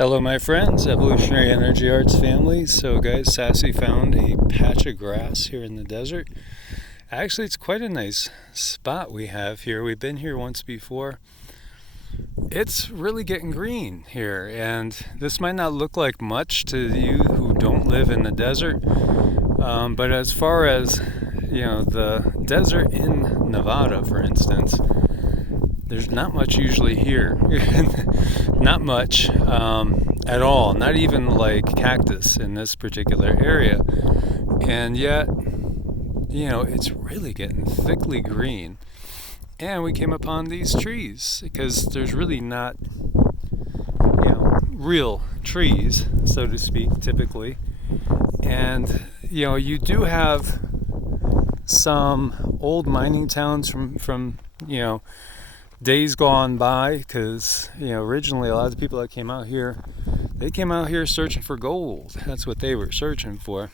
Hello my friends, Evolutionary Energy Arts family. So guys, Sassy found a patch of grass here in the desert. Actually, it's quite a nice spot we have here. We've been here once before. It's really getting green here, and this might not look like much to you who don't live in the desert, but as far as the desert in Nevada, for instance, there's not much usually here. Not much at all, not even like cactus in this particular area. And yet, it's really getting thickly green. And we came upon these trees because there's really not, real trees, so to speak, typically. And, you do have some old mining towns from days gone by, because originally a lot of the people that came out here, they came out here searching for gold. That's what they were searching for.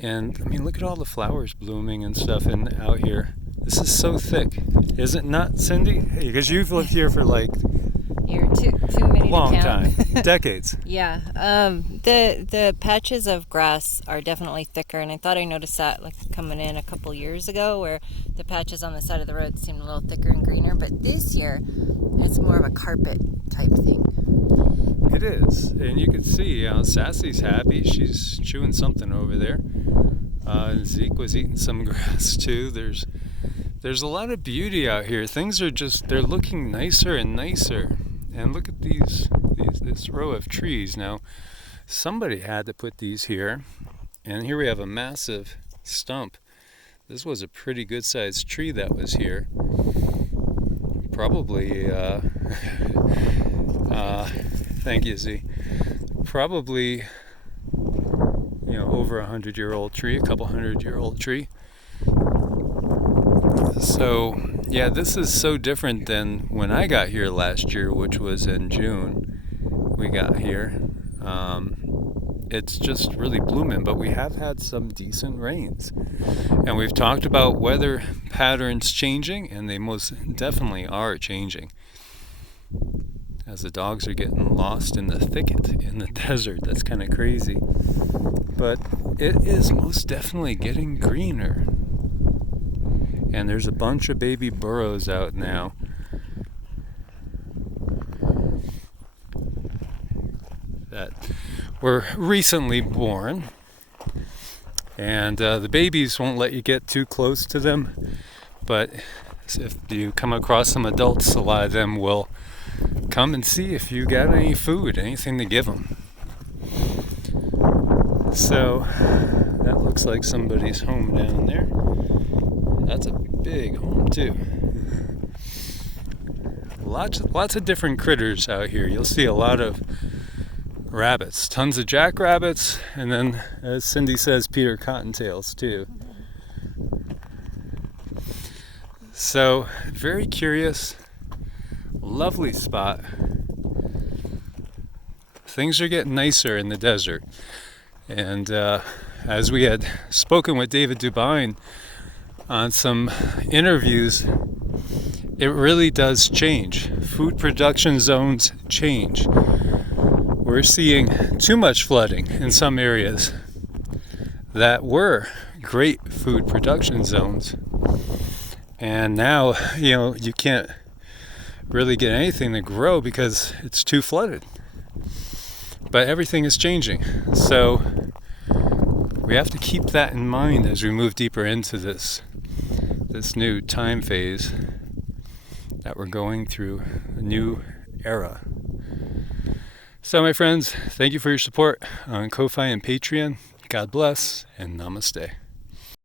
And I mean, look at all the flowers blooming and stuff out here. This is so thick, is it not, Cindy? Because you've lived here for like You're too many long to count. time, decades. Yeah. The patches of grass are definitely thicker, and I thought I noticed that like coming in a couple years ago, where the patches on the side of the road seemed a little thicker and greener. But this year, it's more of a carpet type thing. It is, and you can see Sassy's happy. She's chewing something over there. Zeke was eating some grass too. There's a lot of beauty out here. Things are they're looking nicer and nicer. And look at this row of trees. Now, somebody had to put these here, and here we have a massive stump. This was a pretty good sized tree that was here. Probably, thank you, Z. Probably, over 100-year-old tree, a couple 100-year-old tree. So, yeah, this is so different than when I got here last year, which was in June. We got here. It's just really blooming, but we have had some decent rains. And we've talked about weather patterns changing, and they most definitely are changing. As the dogs are getting lost in the thicket in the desert, that's kind of crazy. But it is most definitely getting greener. And there's a bunch of baby burros out now. That were recently born. And the babies won't let you get too close to them. But if you come across some adults, a lot of them will come and see if you got any food, anything to give them. So that looks like somebody's home down there. That's a big home too. Lots of different critters out here. You'll see a lot of rabbits, tons of jackrabbits, and then, as Cindy says, Peter Cottontails too. So, very curious, lovely spot. Things are getting nicer in the desert. And as we had spoken with David Dubine on some interviews, it really does change. Food production zones change. We're seeing too much flooding in some areas that were great food production zones. And now, you can't really get anything to grow because it's too flooded. But everything is changing. So we have to keep that in mind as we move deeper into this new time phase that we're going through, a new era. So my friends, thank you for your support on Ko-Fi and Patreon. God bless and namaste.